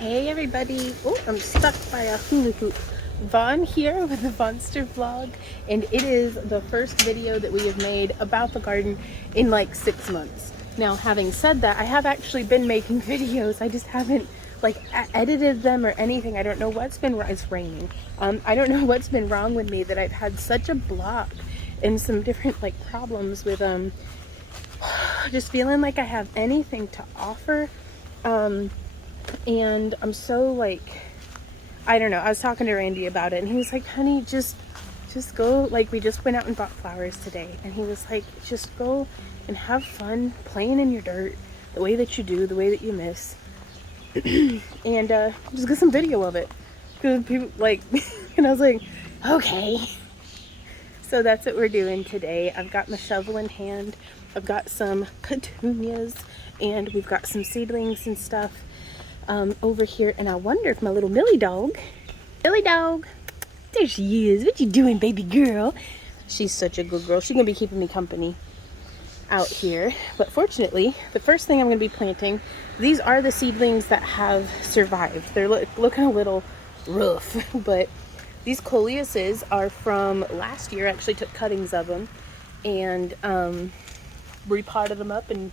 Hey everybody! Oh, I'm stuck by a hula hoop. Vaughn here with the Vonster vlog, and it is the first video that we have made about the garden in like 6 months. Now, having said that, I have actually been making videos. I just haven't like edited them or anything. I don't know what's been wrong. It's raining. I don't know what's been wrong with me that I've had such a block and some different like problems with just feeling like I have anything to offer. And I'm so like, I don't know, I was talking to Randy about it and he was like, honey, just go, like we just went out and bought flowers today, and he was like, just go and have fun playing in your dirt the way that you do, the way that you miss. And just get some video of it, because people like and I was like, okay. So that's what we're doing today. I've got my shovel in hand, I've got some petunias, and we've got some seedlings and stuff over here. And I wonder if my little Millie dog, there she is. What you doing, baby girl? She's such a good girl. She's gonna be keeping me company out here. But fortunately, the first thing I'm gonna be planting, these are the seedlings that have survived. They're looking a little rough, but these coleuses are from last year. I actually took cuttings of them and repotted them up, and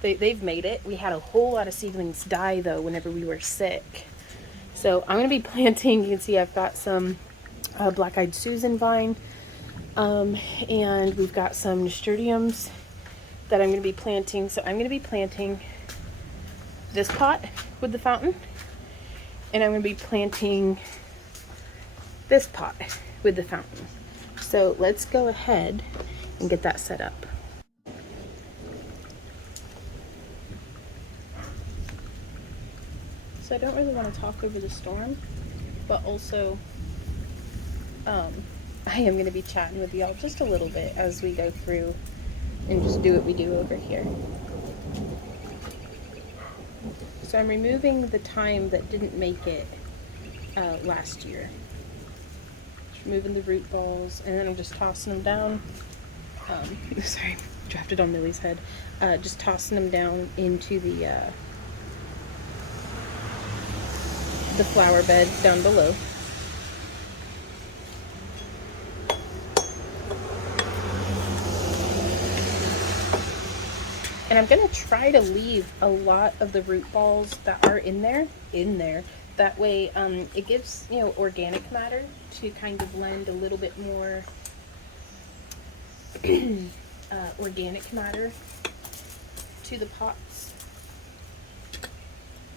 they've made it. We had a whole lot of seedlings die though whenever we were sick. So I'm going to be planting, you can see I've got some black-eyed Susan vine, and we've got some nasturtiums that I'm going to be planting. So I'm going to be planting this pot with the fountain, and I'm going to be planting this pot with the fountain. So let's go ahead and get that set up. So I don't really want to talk over the storm, but also I am going to be chatting with y'all just a little bit as we go through and just do what we do over here. So I'm removing the thyme that didn't make it last year. Just removing the root balls, and then I'm just tossing them down. Sorry, dropped it on Millie's head. Just tossing them down into the flower bed down below. And I'm gonna try to leave a lot of the root balls that are in there. That way it gives, you know, organic matter to kind of lend a little bit more organic matter to the pots,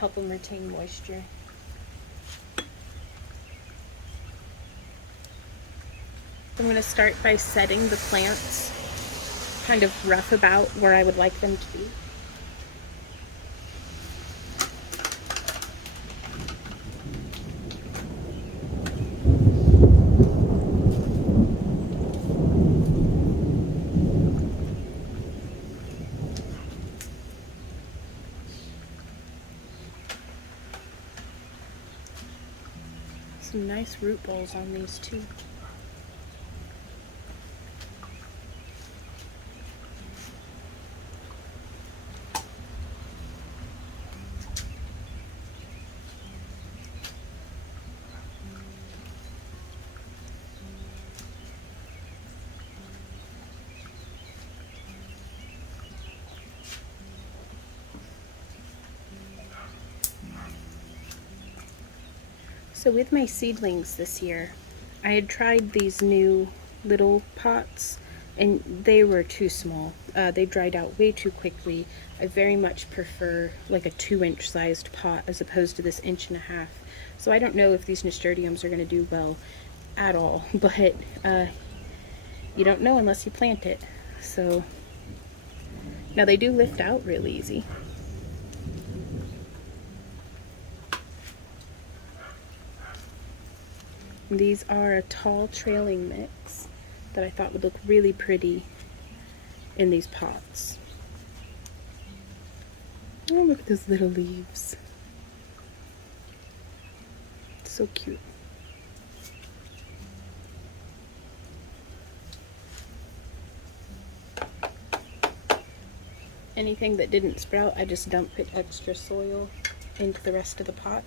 help them retain moisture. I'm going to start by setting the plants kind of rough about where I would like them to be. Some nice root balls on these too. So with my seedlings this year, I had tried these new little pots and they were too small. They dried out way too quickly. I very much prefer like a 2-inch sized pot as opposed to this 1.5 inch. So I don't know if these nasturtiums are going to do well at all, but you don't know unless you plant it. So now they do lift out real easy. These are a tall trailing mix that I thought would look really pretty in these pots. Oh, look at those little leaves. So cute. Anything that didn't sprout, I just dump it extra soil into the rest of the pot.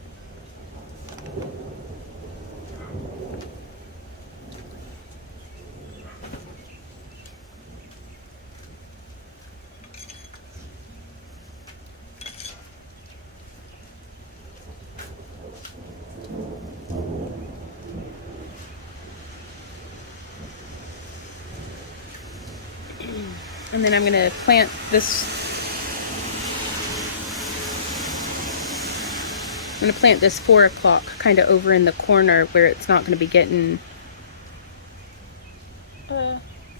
And then I'm going to plant this. I'm going to plant this 4 o'clock kind of over in the corner where it's not going to be getting.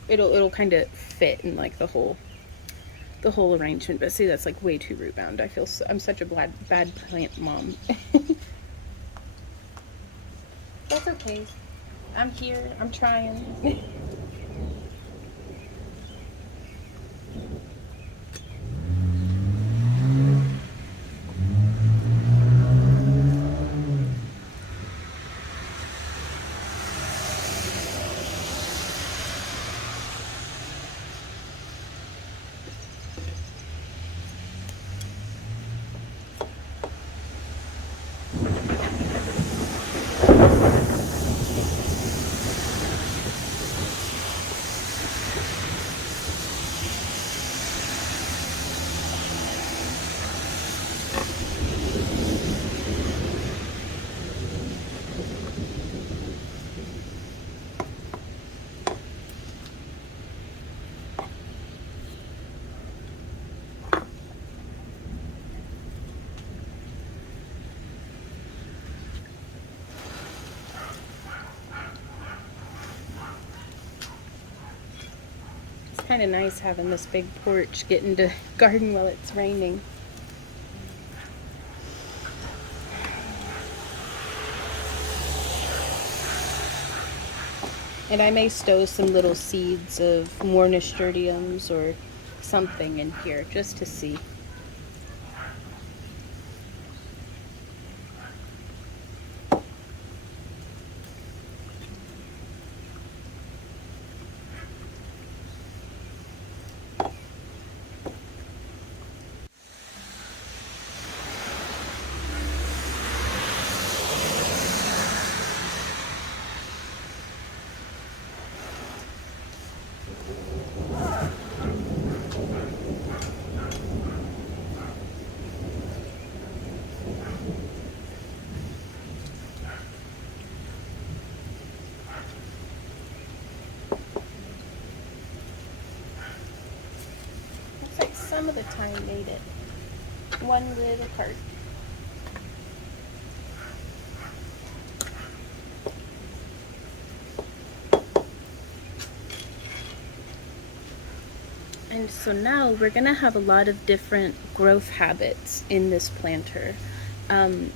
It'll kind of fit in like the whole arrangement. But see, that's like way too root bound. I'm such a bad plant mom. That's okay. I'm here. I'm trying. Kind of nice having this big porch, getting to garden while it's raining. And I may stow some little seeds of more nasturtiums or something in here just to see. Some of the time made it one little part. And so now we're gonna have a lot of different growth habits in this planter.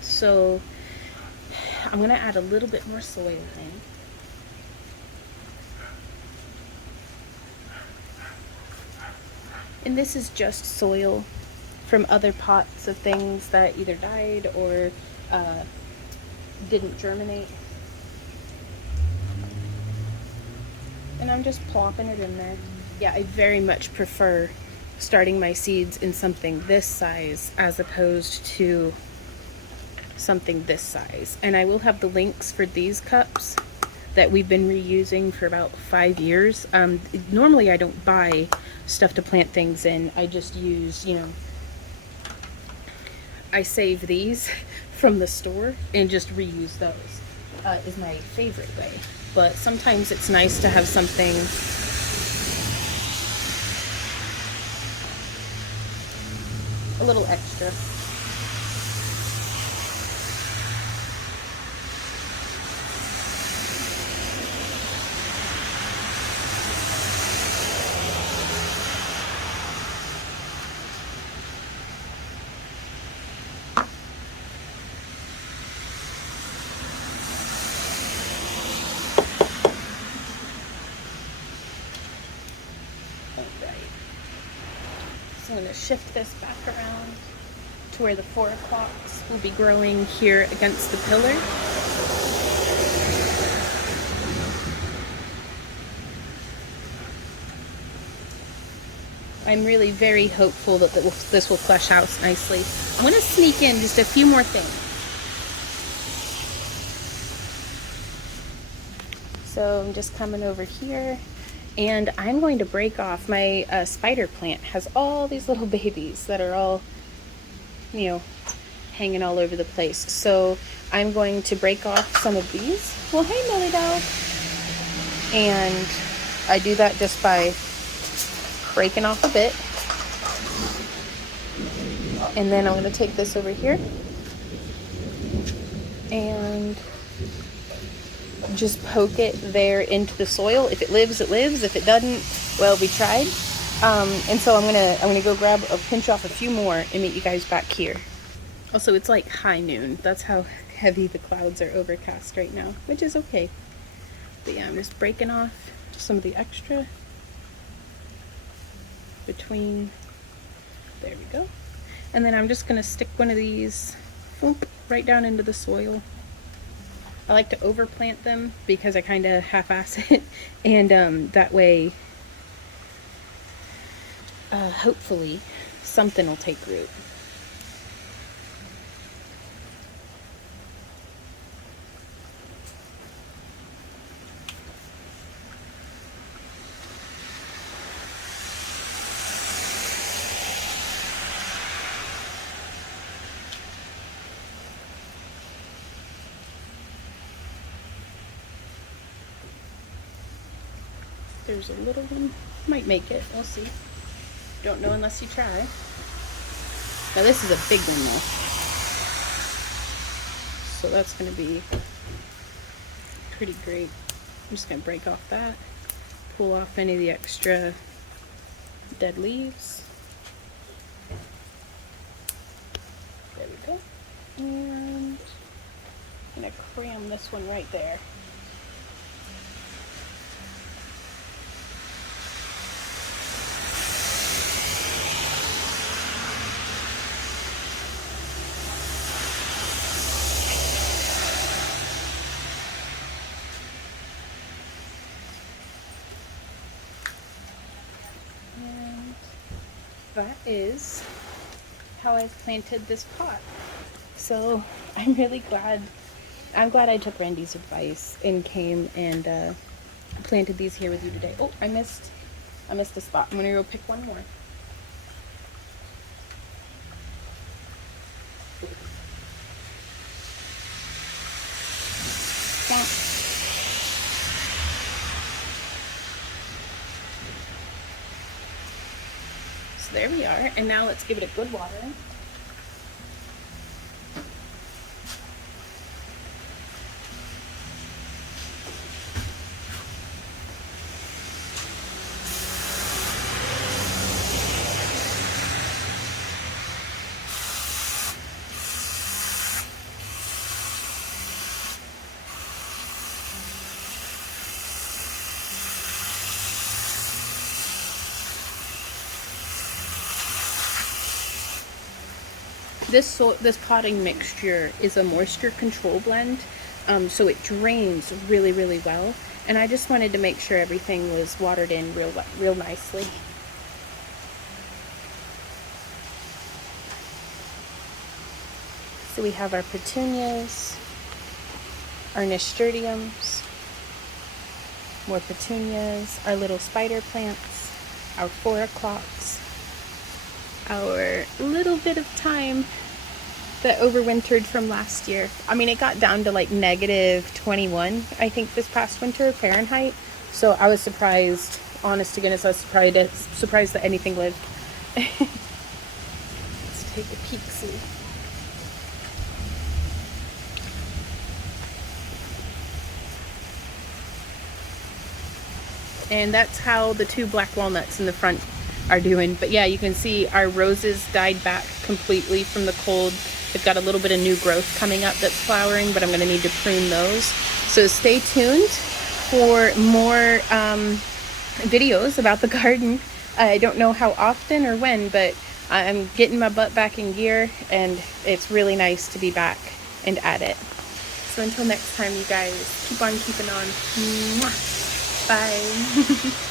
So I'm gonna add a little bit more soil in. And this is just soil from other pots of things that either died or didn't germinate. And I'm just plopping it in there. Yeah, I very much prefer starting my seeds in something this size as opposed to something this size. And I will have the links for these cups that we've been reusing for about 5 years. Normally I don't buy stuff to plant things in. I just use, I save these from the store and just reuse those. Is my favorite way. But sometimes it's nice to have something a little extra. I'm going to shift this back around to where the 4 o'clocks will be growing here against the pillar. I'm really very hopeful that this will flush out nicely. I'm going to sneak in just a few more things. So I'm just coming over here, and I'm going to break off my spider plant. Has all these little babies that are all, you know, hanging all over the place. So I'm going to break off some of these. Well, hey, Millie Dog. And I do that just by breaking off a bit. And then I'm going to take this over here and just poke it there into the soil. If it lives, it lives. If it doesn't, well, we tried. And so I'm gonna go grab a pinch off a few more and meet you guys back here. Also, it's like high noon. That's how heavy the clouds are overcast right now, which is okay. But yeah, I'm just breaking off some of the extra between. There we go. And then I'm just gonna stick one of these right down into the soil. I like to overplant them because I kind of half-ass it, and that way, hopefully, something will take root. There's a little one, might make it, we'll see. Don't know unless you try. Now this is a big one though. So that's gonna be pretty great. I'm just gonna break off that, pull off any of the extra dead leaves. There we go. And I'm gonna cram this one right there. That is how I've planted this pot. So I'm really glad. I'm glad I took Randy's advice and came and planted these here with you today. Oh, I missed a spot. I'm gonna go pick one more. So there we are, and now let's give it a good watering. This potting mixture is a moisture control blend, so it drains really, really well. And I just wanted to make sure everything was watered in real nicely. So we have our petunias, our nasturtiums, more petunias, our little spider plants, our 4 o'clocks, our little bit of thyme that overwintered from last year. I mean, it got down to like -21, I think, this past winter, Fahrenheit. So I was surprised, honest to goodness, I was surprised that anything lived. Let's take a peek-see. And that's how the 2 black walnuts in the front are doing. But yeah, you can see our roses died back completely from the cold. They've got a little bit of new growth coming up that's flowering, but I'm going to need to prune those. So stay tuned for more videos about the garden. I don't know how often or when, but I'm getting my butt back in gear, and it's really nice to be back and at it. So until next time, you guys, keep on keeping on. Mwah. Bye.